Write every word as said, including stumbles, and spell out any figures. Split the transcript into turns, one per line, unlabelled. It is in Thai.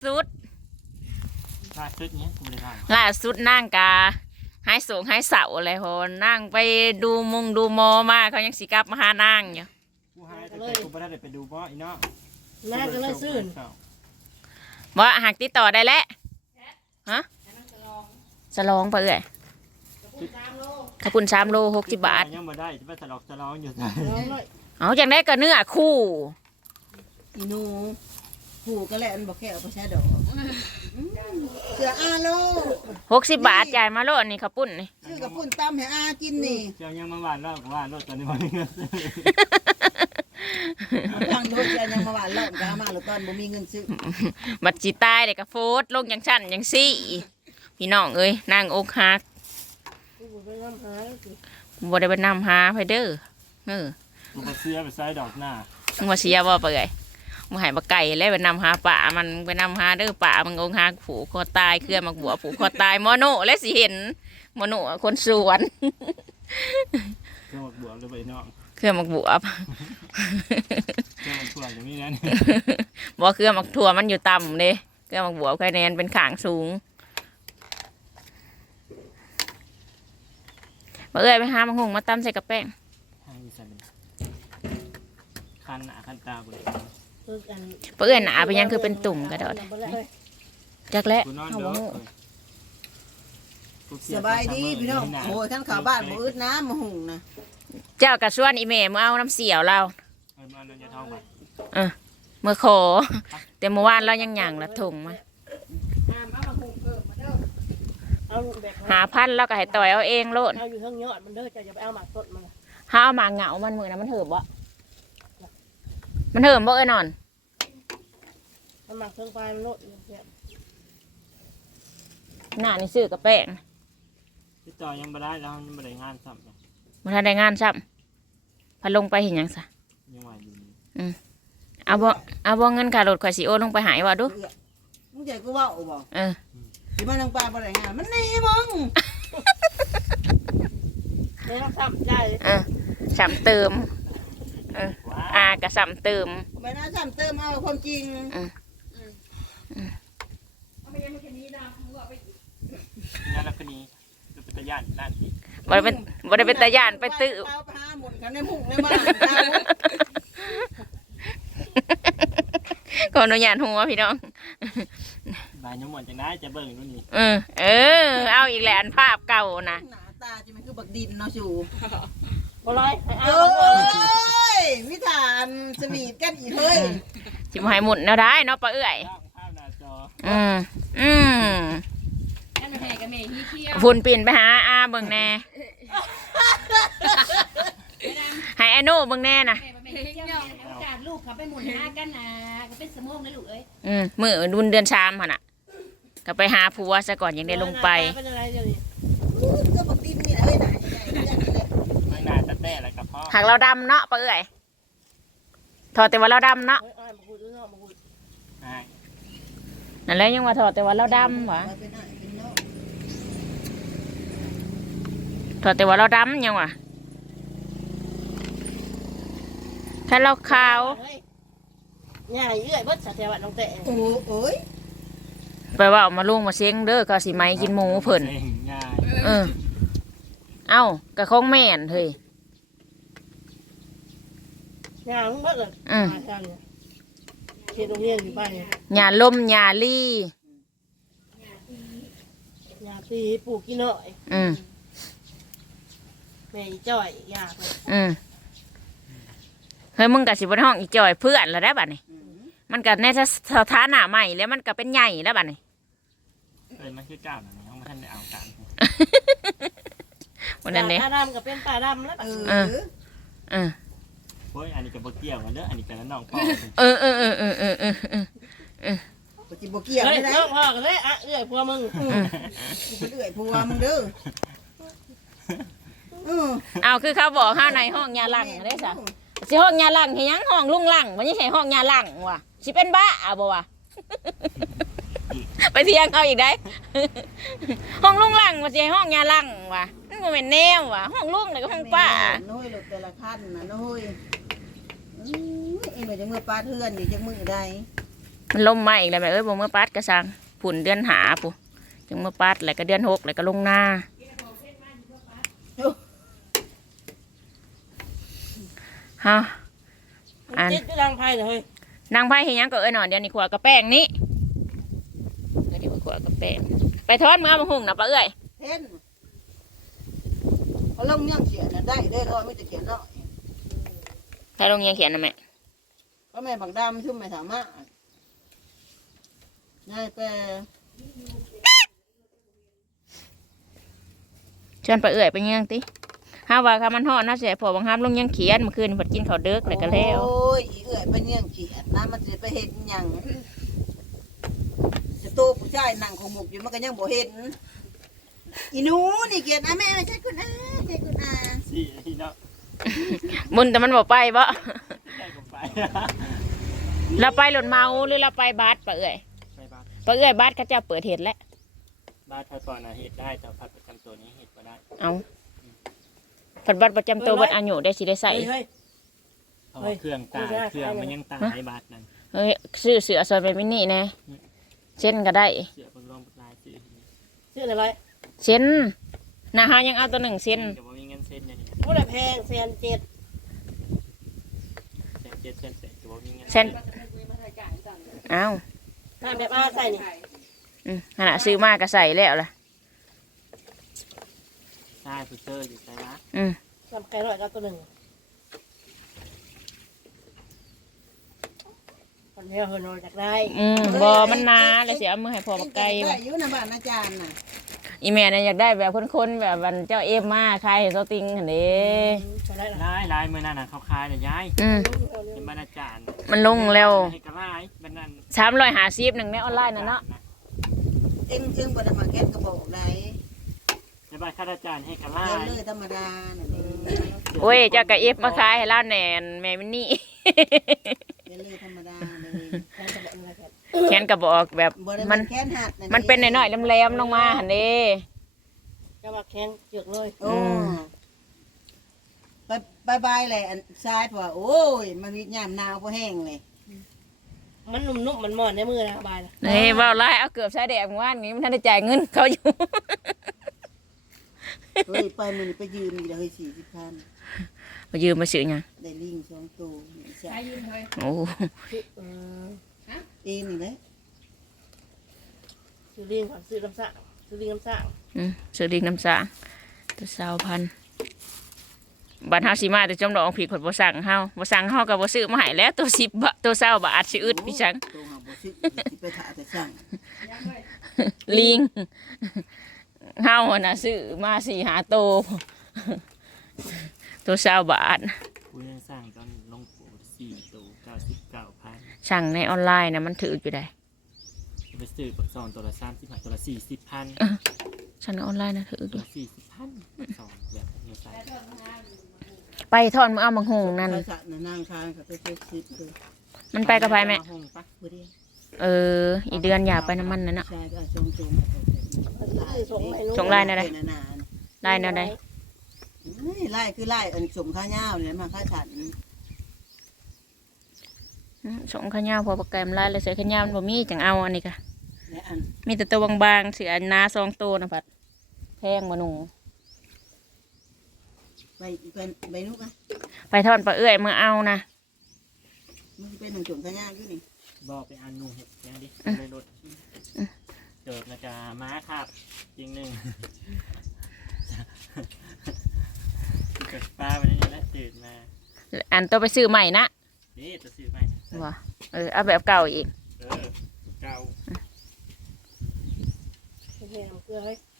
สุด
ล่าสุดเนี้ยกูไม่ได้ถ่าย
ล่าสุดนั่งกาให้สูงให้เสาอะไรโหนั่งไปดูมุงดูมอมาเขายังสิกลับมาหานั่งอยู่
กูหายแต่กูไม่ได้ไปดูเพราะอีเนาะ
น่าจะเลยซื่น
บ่หักติดต่อได้แล้วฮะสลองไปเลยขปุ่นสามโลหกสิบบาท
ยังมาได้จะไปสลอกสลองอยู่
เอาจังได้ก็เนื้อคู่
อีนูผูก็แหละมันบอกแค่เอาไปใช้ดอกเสืออาโล
หกสิบบาทจ่ายมาโลนี่ขปุ่นนี่
ชื่อกับปุ่นตำให้อากินนี่
เจ้ายังมาหวานแล้วหวานรถตอนนี้มันเงินซื้
อทางโดนเจ้ายังมาหวานแล้วก็มาหรือตอนบ่มีเงินซื้อ
บัตรจีตายเด็กกระโฟดลงยังชั้นยังซี่พี่น้องเอ้ยนางอกหักบ่ได้ไปนำหาไปเด้อเออ
กูไปเสียไปใส่ดอกหน้า
มึงมาเสียบ่ไปเลยมึงหายมาไก่แล้วไปนำหาป่ามันไปนำหาเด้อป่ามันอกหักผูกคอตายเคลื่อนมาบัวผูกคอตายมโนและสิเห็นมโนคนสวน
เครื่องหมักบัวเลยไปเนาะ
เครื่องหมักบัว
เครื่องหมักถั่วอย่างนี้นั่น
บ่เครื่องหมักถั่วมันอยู่ต่ำเด้เครื่องหมักบัวคะแนนเป็นขางสูงมาเอ้ยไปหามังหงมาตำใส่กระแป้ง
คันหนาคันตากูเลย
เปื่อนหนาไปยังคือเป็นตุ่มกระโดดจักแล้ว
สบายดีพี่น้องโอ้ยท่านข่าวบ้านบ่อึดน้ำมาหุงนะ
เจ้ากระชวนอีเมย์มื่อเอาน้ำเสียวเราเออเมื่อขอแต่เมื่อวานเรายังหยั่งละถุงมาหาพันแล้วก็ให้ต่อยเอาเองโลด
เอาอยู่ข้างยอดมันเด้อจะอย่าไปเอาหมากต้นมัน
ห้าหมากเหงามันมือนะมันเหิบบ่มันเหิมบ่เอ้ยนอน
มันหมากเครื่องไฟมันโลด
หน้านี่ซื้อกระแป้ง
พี่ต่อยังไม่ได้แล้วยังไม่ได้งานซ้ำ
มันได้งานซ้ำพันลงไปเห็นยังซะ
ยังไหวอยู่
อืมเอาบ่เอาบ่เงินค่ารถข่อยสิโอลงไปหายว่าดู
มึงใจกูว่าบ่
เออ
ที่มันทางปลาบ่ได้งานมันนี่มึงไม่ต้องซ้ำใจ
เออซ้ำเติมเอออากระซ้ำเติม
ไม่น่าซ้ำเติมเอาความจริง
งานละคนนี้เป็นตะยานนั่น
บ่ได้เป็นบ่ได้เป็นตะยานไปตื้อขออนุญาตหัวพี่น้อง
บายน้ำมันจะได้จะเบิ่งดูนี่
เออเออเอาอีกแล้วอันภาพเก่านะ
หน้าตาจะมันคือบักดินเนาะชู
บ่ร้อย
เอ้ยมิถานสมีดกันอีกเฮ้ย
จิมหายหมุนเนาะได้เนาะป้าเอื้อยอืมอืมฝุ่นปิ่นไปหาอาเบิ่งแน่ให้อาโน่เบิ่งแน่น่ะ
ลูกเขาไปหมุนหากันนะก็เป็นสมองนะลูกเอ้ย
อืมมื้อดุนเดือนชามหั่นน่ะก็ไปหาผัวซะก่อนยังได้ลงไป
เป็นอะไรเดี๋ยวนี้ก็บักดินนี่แหละเอ้ยน่ะ
ไม่น่าจะแต้อะไรกับพ่อ
หากเราดำเนาะป้าเอื้อยถอดแต่ว่าเราดำเนาะนั่นแหละยังว่าถอดแต่ว่าเราดำหวะถอดแต่ว่าเราดำยังวะแค่เราขาว
ใหญ่เอื้อยเบิดสะเทวะน้องเตะโอ้โอ้ย
ไปว่ามาลุงมาเซ็งเด้อก็สิไม้กินหมูเพิ่นเออเอ้ากะคงแม่นเฮ้ย
ยาลุงเบิดเลยอืมเขตโรงเรียนอยู่บ้านเนี่ย
หญ้าลมหญ้าลี่
หญ้าตีปลูกกินหน่อย
อืม
แม่จ่อยหญ้า
อืมเฮ้ยมึงกับสิบนห้องอีจ่อยเพื่อนแล้วได้บัดนี้มันกับในสถานะใหม่แล้วมันกับเป็นใหญ่แล้วบัดนี้
เอ้ยมันคือเจ้าหน่อยเขาไม่ทันได้เอาการ
วันนั้นเนี่ย
ปลาดำกับเป็นปลาดำแล้วเออ
เออ
โอ้ยอันนี้กับโบเกี่ยวกันเด้ออันนี้กับน้องพ่อ
เออเออเออเออเออเออเออเออ
จิโบเกี่ยวไม่ได้พ่อกันเลยอ่ะเอื้อยพัวมึงเอื้อยพัวมึงเด้อ
เอาคือเขาบอกห้าในห้องยาลังได้สะสิห้องยาลังเห็นยังห้องลุงลังมันไม่ใช่ห้องยาลังว่ะสิเป็นบ้าเอาบ่วะไปเที่ยงเอาอีกได้ห้องลุงลังมันใช่ห้องยาลังว่ะนั่นมันเป็นแนวว่ะห้องลุงเลยก็ห้องป้า
น้อยรถแต่ละขั้นนะน้อยเอ็งเหมือนจะมือปลาเทือนอยู่จะมือใด
มันล่มมาอีกแล้วแม่เอ้ยบ่เมื่อปัดกระสังผุ่นเดือนหาผู้จึงเมื่อปัดแล้วก็เดือนหกแล้วก็ลงหน้าฮะอัน
เจ็ดอยู่ทางไพ่เลยเฮ้ย
นางไพ่เห็นยังก็เอ้ยหนอนเดี๋ยวนี้ขวากระแป้งนี้เดี๋ยวนี้ขวากระแป้งไปทอดมือเอามาหุ่งนะป้าเอ้ย
เห็นเขาลงยังเขียนน่ะได้ได้ร้อยไม่จะเขียนน้อย
ใครลงยังเขียนนะแม่
ก็แม่บักดำชุ่มไม่สามารถง่ายแต่
ชวนป้าเอ้ยไปยังติห้าว่าคำมันห่อน่าเสียพอบางห้ามลงยังเขียนเมื่อคืนพอกินข้าวเด็กเลยก็แล้ว
โอ้ยอีเอื่อยเป็นยังเขียนนะมันจะไปเห็นหยังจะโตผู้ชายนั่งของหมกอยู่มันก็ยังบ่เห็นอีหนูนี่เขียนอ่ะแม่ใช่คุณอาใช่คุณอา
สี่ที่เนาะ
มุนแต่มันบอกไปบ่
ได้ก็ไป
เราไปหล่นเมาหรือเราไปบาสป้าเอ้ย
ไปบ้าน
ป้าเอ้ยบาสเขาจะเปิดเหตุแล้ว
บ้านพักก่อนนะเหตุได้แต่พักประจำตัวนี้เหตุก็ได้
เอาผัดบัตรประจำตัวบัตรอายุได้สิได้ใส่
เฮ้ย
เพราะว่าเครื่องตายเครื่องมันยังตายบาทนั้น
เฮ้ยซื้อเสือซอยเป็นมินิแน่เช่นก็ได้
เสือเป็นรองลายเสือ
ชื่ออะไร
เช่นนะฮะยังเอาตัวหนึ่งเส้น
จะบอกมีเงินเส้นอย่างนี้
ผู้ใดแพงแสนเจ็ด
เส้นเจ็ดเส้นแปดจะบอกมีเงิน
เส้นเอา
ทำแบบอาใส่นี่
อืมขณะซื้อมากก็ใส่แล้วล่ะ
ใช่ฟูเซอร์อยู่ใช่ไหม
อืม
ทำไก่ร้อยกับตัวหนึ่งคนเดียวเฮนอยากได้
อืมบอมันนาเลยเสียเอามือให้พอบักไก่
ได้
ว่ะ
อยู่นะบ้านอาจารย์น่ะ
อีแม่เนี่ยอยากได้แบบคนๆแบบวันเจ้าเอฟมาใครเห็นเซาติงเห็นเด้
ได้ละ
ลายลายมือนั่นน่ะเขาคายเลยย้าย
อืม
เป็นบรรณาจารย์
มันลงแล้ว
ให้กระไรบรรณา
สามร้อยหาสิบหนึ่งในออนไลน์น่ะเนาะ
เอ็งเอ็งบ่ได้มาแก้กระบอกได้
ในบ้านข้าราชการให้กระไร
เรียนเลยธรรมดาน่ะเด้
โอ้ยเจ้ากะเอฟมาขายให้เล่าแหนนแม่มินนี่
เรียนเลยธรรมดาเลย
แขนกระบอกแบบ
บ่ได้
มัน
แค้นหัด
มันเป็นน้อยๆแหลมๆลงมาหันเด้
จะมาแค้นเจือกเลยโอ้ไปบายบายเลยอันซ้ายว่าโอ้ยมันมียามหนาวบ่แห้งเลย
มันนุ่มๆมันหมอนในมือนะบายนะ
นี่ว่าไล่เอาเกือบใช้แดกว่านนี้มันท่านได้จ่ายเงินเขาอยู่
เฮ้ยไปมื้อนี้ไปยืมอีกแล้วเฮ้ยสี่สิบพัน
มายืมมาซื้อหยัง
ได้ลิงสองตัวนี่ใช่
ใช้ยืนเฮ้ย
โอ้
เออเองนี่แหละ
ซื้อลิงก่อนซื้อน้ำสะซื้อลิงน้ำสะ
อืมซื้อดิงน้ำสางตัวสาวพันบัตรเฮาสิมาแต่จำลองผิดคนบ่สั่งเฮาบ่สั่งเฮาก็บ่ซื้อมาให้แล้วตัวสิบบาทตัวเศร้าบาทสิอึดพี่ชัง
ตัวหาบ่ซื้อสิไปถ่าแต่ช่าง
ลิงเฮาอะน่ะซื้อมาสี่หาโตวตัวเศร้าบาท
ผู้ยังสร้างตอนลงปูสี่ตัวเก้าสิบเก้าพัน
สั่งในออนไลน์นะมันถืออยู่ได้
ไปซื้อปักซองตัวละสามสิบพันตัวละสี่สิบพัน
สั่งในออนไลน์นะถืออ
ตัว
ยู่
ละสี่สิบพันสองแบบเงี้ยใส่
ไปทอนมือเอามังหงนั่น
ไปสระน่ะนางคานกับไปเจ็ดสิบเลย
มันไปกับไผแม่
ห้องปะ
บ่ได้
เออ อีเดือนอย่าไปน้ำมันนั่นเนาะ
ใช่ก็เอาชงตัวมาตัวเต็ม
ส่งไปลูก
ส่งไลน์นะได้
เป็นนาน
ได้แนวใด
ๆนี่ไล่คือไล่อันสมข้าวเหนียวเนี่ยมาข้าวฉัน
อืมส่งขยาวพอประกายมันลายเลยเสือขยาวมันบ่มีจังเอาอันนี้ค่ะ
และอัน
มีแต่ตัวบางๆเสืออันนาซองโตนะพัดแพงมาหนู
ใบใบใบนุกอ่ะ
ไปทอนปลาเอื้อยมือเอานะ
มันเป็นหนังสมข้าวเหนียวอยู่นี่
บอกไปอันนูเห็ดยังดิเลยรถเกิดนะจ๊ะม้าครับจริงหนึ่งเกิดปลาไปนี่แล้วตื่นมา
อันตัวไปซื้อใหม่นะ
นี่จะซื้อไป
ว่ะเออเอาแบบเก่าอีก
เออเก่า
เฮ้ยเกลือเฮ้ย